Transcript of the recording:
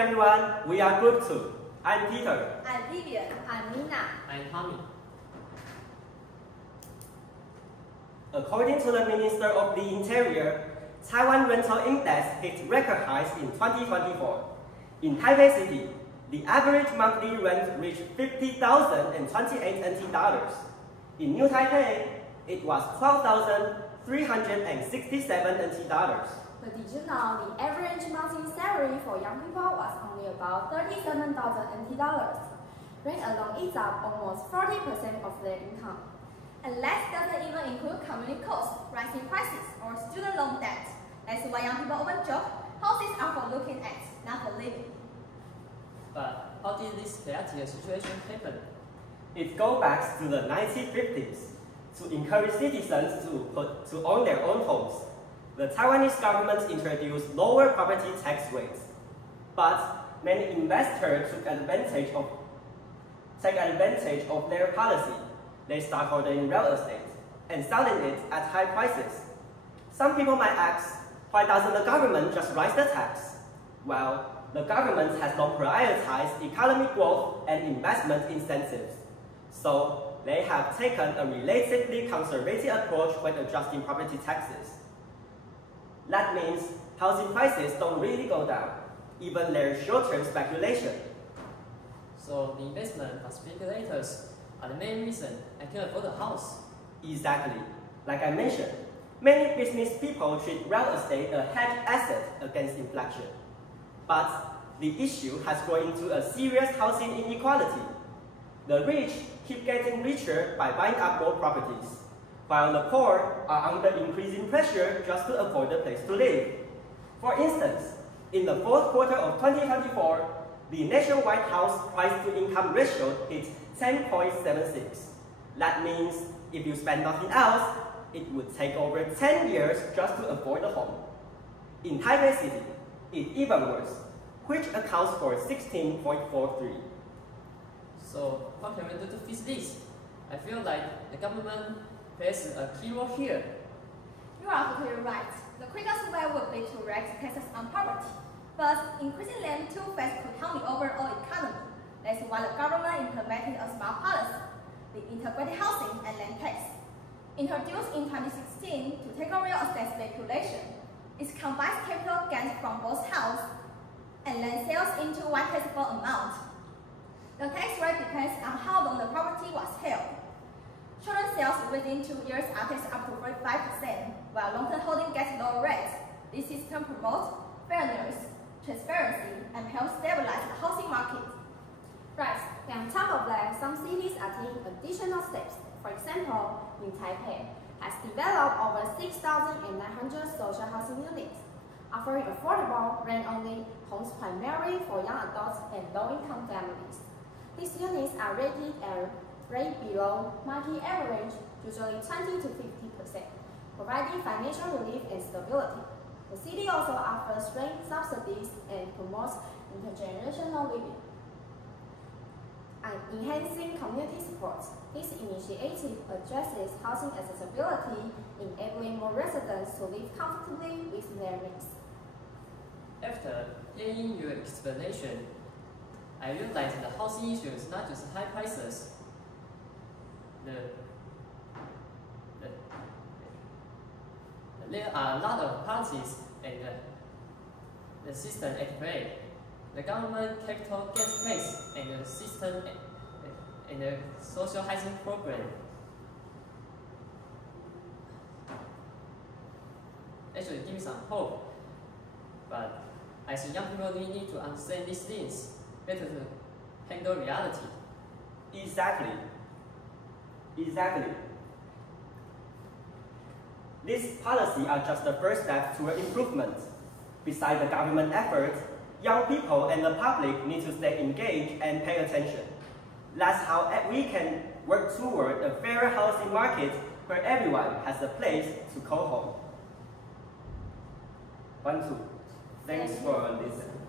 everyone, we are Group 2. I'm Peter. I'm Vivian. I'm Nina. I'm Tommy. According to the Minister of the Interior, Taiwan rental index hit record highs in 2024. In Taipei City, the average monthly rent reached 50,028 NT dollars. In New Taipei, it was 12,367 NT dollars. But did you know the average monthly salary for young people was only about 37,000 NT dollars? Rent alone eats up almost 40% of their income. And that doesn't even include community costs, rising prices, or student loan debt. That's why young people often joke, houses are for looking at, not for living. But how did this chaotic situation happen? It goes back to the 1950s. To encourage citizens to own their own homes, the Taiwanese government introduced lower property tax rates. But many investors took advantage of their policy. They start holding real estate and selling it at high prices. Some people might ask, why doesn't the government just raise the tax? Well, the government has not prioritized economic growth and investment incentives. So they have taken a relatively conservative approach when adjusting property taxes. That means housing prices don't really go down, even there's short-term speculation. So the investment for speculators are the main reason I can afford a house. Exactly. Like I mentioned, many business people treat real estate a hedge asset against inflation. But the issue has grown into a serious housing inequality. The rich keep getting richer by buying up more properties, while the poor are under increasing pressure just to afford a place to live. For instance, in the fourth quarter of 2024, the nationwide house price-to-income ratio hit 10.76. That means if you spend nothing else, it would take over 10 years just to afford a home. In Taipei City, it's even worse, which accounts for 16.43. So what can we do to fix this? I feel like the government plays a key role here. You are totally right. The quickest way would be to raise taxes on property. But increasing land too fast could harm the overall economy. That's why the government implemented a smart policy, the integrated housing and land tax. Introduced in 2016 to tackle real estate speculation, it combines capital gains from both house and land sales into one taxable amount. The tax rate depends on how long the property was held. Short-term sales within 2 years are taxed up to 45%, while long-term holding gets lower rates. This system promotes fairness, transparency, and helps stabilize the housing market. Right, and on top of that, some cities are taking additional steps. For example, New Taipei has developed over 6,900 social housing units, offering affordable, rent-only homes primarily for young adults and low-income families. These units are rated at rate below market average, usually 20 to 50%, providing financial relief and stability. The city also offers rent subsidies and promotes intergenerational living. And enhancing community support, this initiative addresses housing accessibility, enabling more residents to live comfortably with their needs. After hearing your explanation, I realized the housing issue is not just high prices. There are a lot of policies and the system at play. The government capital gains tax and the system and the social housing program. Actually, give me some hope. But I think young people really need to understand these things better to handle reality. Exactly. These policies are just the first step toward improvement. Besides the government efforts, young people and the public need to stay engaged and pay attention. That's how we can work toward a fairer housing market where everyone has a place to call home. 1, 2. Thanks for listening.